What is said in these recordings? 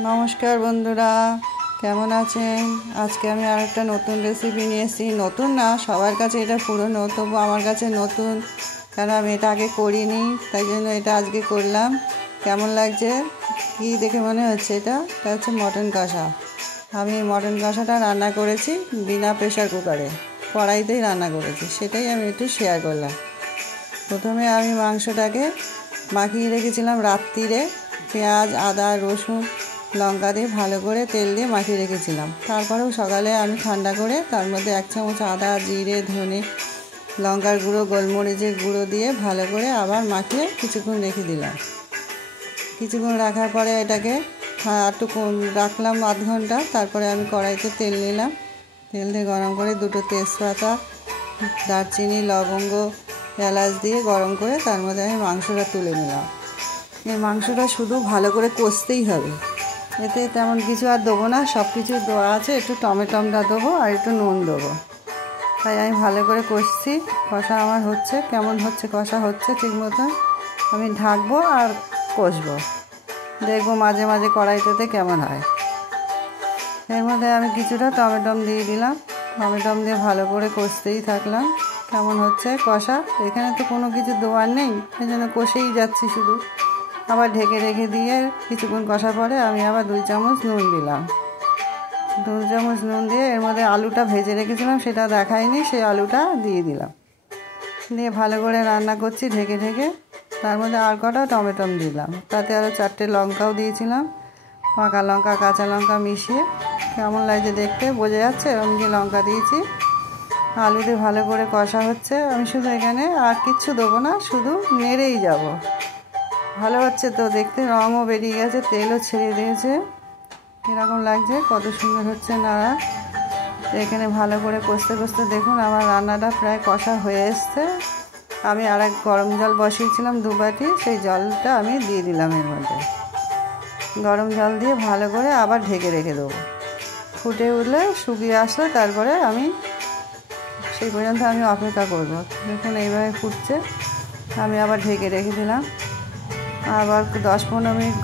নমস্কার বন্ধুরা, কেমন আছেন? আজকে আমি আরেকটা নতুন রেসিপি নিয়ে এসেছি। নতুন না, সবার কাছে এটা পুরনো, তবু আমার কাছে নতুন, কেন আমি এটা আগে করিনি, তাই জন্য এটা আজকে করলাম। কেমন লাগছে, কি দেখে মনে হচ্ছে? এটা হচ্ছে মটন কষা। আমি মটন কষাটা রান্না করেছি বিনা প্রেশার কুকারে, কড়াইতেই রান্না করেছি, সেটাই আমি একটু শেয়ার করলাম। প্রথমে আমি মাংসটাকে মাখিয়ে রেখেছিলাম রাত্রিরে, পেঁয়াজ, আদা, রসুন, লঙ্কা দিয়ে ভালো করে তেল দিয়ে মাখিয়ে রেখেছিলাম। তারপরেও সকালে আমি ঠান্ডা করে তার মধ্যে 1 চামচ আদা, জিরে, ধনে, লঙ্কার গুঁড়ো, গোলমরিচের গুঁড়ো দিয়ে ভালো করে আবার মাখিয়ে কিছুক্ষণ রেখে দিলাম। কিছুক্ষণ রাখার পরে এটাকে একটু রাখলাম আধ ঘন্টা। তারপরে আমি কড়াইতে তেল নিলাম, তেল দিয়ে গরম করে 2টো তেজপাতা, দারচিনি, লবঙ্গ, এলাচ দিয়ে গরম করে তার মধ্যে আমি মাংসটা তুলে নিলাম। এই মাংসটা শুধু ভালো করে কষতেই হবে, এতে তেমন কিছু আর দেবো না, সব কিছু দেওয়া আছে। একটু টমেটোটা দেবো আর একটু নুন দেবো। তাই আমি ভালো করে কষছি। কষা আমার হচ্ছে, কেমন হচ্ছে, কষা হচ্ছে ঠিক মতন। আমি ঢাকবো আর কষবো, দেখবো মাঝে মাঝে কড়াইতে কেমন হয়। এর মধ্যে আমি কিছুটা টমেটো দিয়ে দিলাম, টমেটো দিয়ে ভালো করে কষতেই থাকলাম। কেমন হচ্ছে কষা, এখানে তো কোনো কিছু দেওয়ার নেই, সেই জন্য কষেই যাচ্ছি শুধু। আবার ঢেকে রেখে দিয়ে কিছুক্ষণ কষা পরে আমি আবার 2 চামচ নুন দিলাম। 2 চামচ নুন দিয়ে এর মধ্যে আলুটা ভেজে রেখেছিলাম, সেটা দেখাইনি, সেই আলুটা দিয়ে দিলাম। দিয়ে ভালো করে রান্না করছি ঢেকে ঢেকে। তার মধ্যে আর কটা টমেটো দিলাম, তাতে আরও 4টে লঙ্কাও দিয়েছিলাম, পাকা লঙ্কা, কাঁচা লঙ্কা মিশিয়ে। কেমন লাগছে দেখতে, বোঝা যাচ্ছে আমি যে লঙ্কা দিয়েছি। আলু দিয়ে ভালো করে কষা হচ্ছে। আমি শুধু এখানে আর কিচ্ছু দেবো না, শুধু নেড়েই যাব। ভালো হচ্ছে তো দেখতে, রঙও বেরিয়ে গেছে, তেলও ছেড়ে দিয়েছে। এরকম লাগছে, কত সুন্দর হচ্ছে নাড়া। এখানে ভালো করে কষতে কষতে দেখুন আমার রান্নাটা প্রায় কষা হয়ে এসছে। আমি আর এক গরম জল বসিয়েছিলাম 2 বাটি, সেই জলটা আমি দিয়ে দিলাম এর মধ্যে। গরম জল দিয়ে ভালো করে আবার ঢেকে রেখে দেবো। ফুটে উঠলে, শুকিয়ে আসলে তারপরে আমি সেই পর্যন্ত আমি অপেক্ষা করব। দেখুন এইভাবে ফুটছে, আমি আবার ঢেকে রেখে দিলাম। আবার 10-15 মিনিট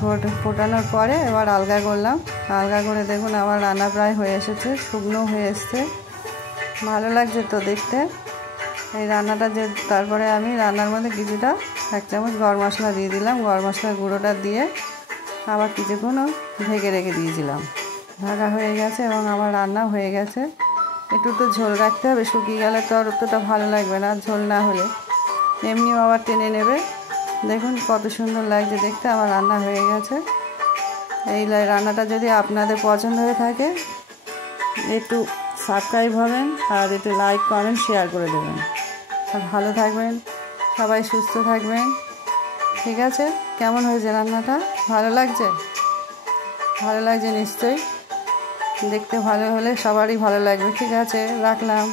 ফোটানোর পরে এবার আলগা করলাম। আলগা করে দেখুন আমার রান্না প্রায় হয়ে এসেছে, শুকনো হয়ে এসছে। ভালো লাগছে তো দেখতে এই রান্নাটা। যে তারপরে আমি রান্নার মধ্যে কিছুটা 1 চামচ গরম মশলা দিয়ে দিলাম। গরম মশলার গুঁড়োটা দিয়ে আবার কিছুক্ষণও ঢেকে রেখে দিয়েছিলাম। ঢাকা হয়ে গেছে এবং আমার রান্না হয়ে গেছে। একটু তো ঝোল রাখতে হবে, শুকিয়ে গেলে তো আর অতটা ভালো লাগবে না, ঝোল না হলে এমনিও আবার টেনে নেবে। দেখুন কত সুন্দর লাগছে দেখতে, আমার রান্না হয়ে গেছে। এই রান্নাটা যদি আপনাদের পছন্দ হয়ে থাকে, একটু সাবস্ক্রাইব হবেন আর একটু লাইক, কমেন্ট, শেয়ার করে দেবেন। আর ভালো থাকবেন, সবাই সুস্থ থাকবেন। ঠিক আছে, কেমন হয়েছে রান্নাটা? ভালো লাগছে? ভালো লাগছে নিশ্চয়ই, দেখতে ভালো হলে সবারই ভালো লাগবে। ঠিক আছে, রাখলাম।